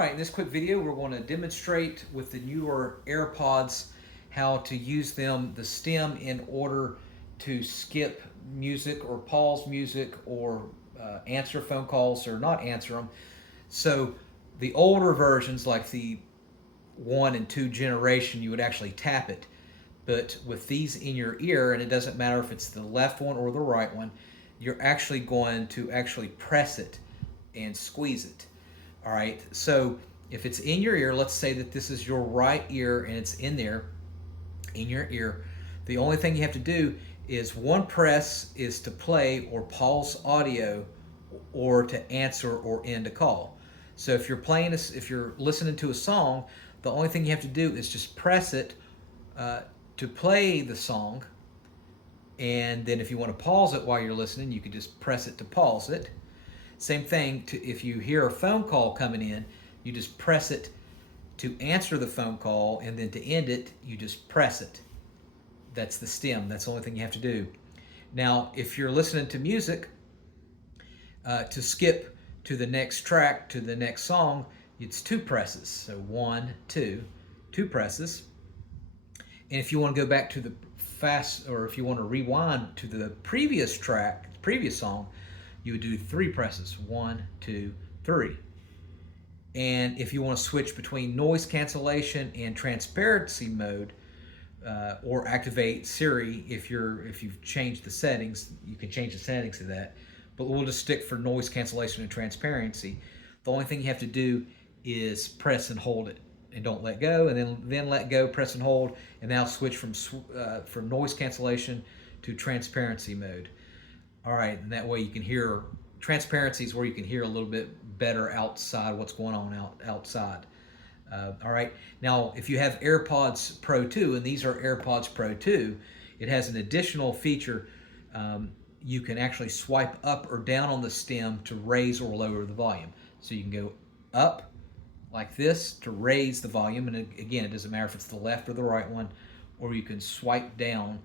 right, in this quick video, we're going to demonstrate with the newer AirPods how to use the stem, in order to skip music or pause music or answer phone calls or not answer them. So the older versions, like the 1 and 2 generation, you would actually tap it. But with these in your ear, and it doesn't matter if it's the left one or the right one, you're actually going to actually press it and squeeze it. All right, so if it's in your ear, let's say that this is your right ear and it's in there, in your ear, the only thing you have to do is one press is to play or pause audio or to answer or end a call. So if if you're listening to a song, the only thing you have to do is just press it to play the song, and then if you want to pause it while you're listening, you can just press it to pause it. Same thing if you hear a phone call coming in, you just press it to answer the phone call, and then to end it, you just press it. That's the stem. That's the only thing you have to do. Now, if you're listening to music, to skip to the next track, to the next song, it's 2 presses. So 1, 2, 2 presses. And if you want to go back to the fast, or if you want to rewind to the previous track, previous song, you would do 3 presses. 1, 2, 3. And if you want to switch between noise cancellation and transparency mode, or activate Siri, if you've changed the settings, you can change the settings to that. But we'll just stick for noise cancellation and transparency. The only thing you have to do is press and hold it, and don't let go, and then let go, press and hold, and now switch from noise cancellation to transparency mode. All right, and that way you can hear. Transparency is where you can hear a little bit better outside, what's going on outside. All right, now if you have AirPods Pro 2, and these are AirPods Pro 2, it has an additional feature. You can actually swipe up or down on the stem to raise or lower the volume. So you can go up like this to raise the volume, and again, it doesn't matter if it's the left or the right one, or you can swipe down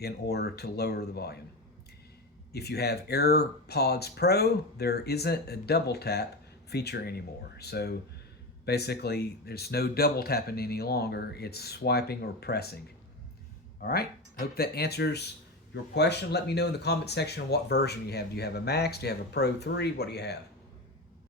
in order to lower the volume. If you have AirPods Pro, there isn't a double tap feature anymore. So basically, there's no double tapping any longer. It's swiping or pressing. All right, hope that answers your question. Let me know in the comment section what version you have. Do you have a Max? Do you have a Pro 3? What do you have?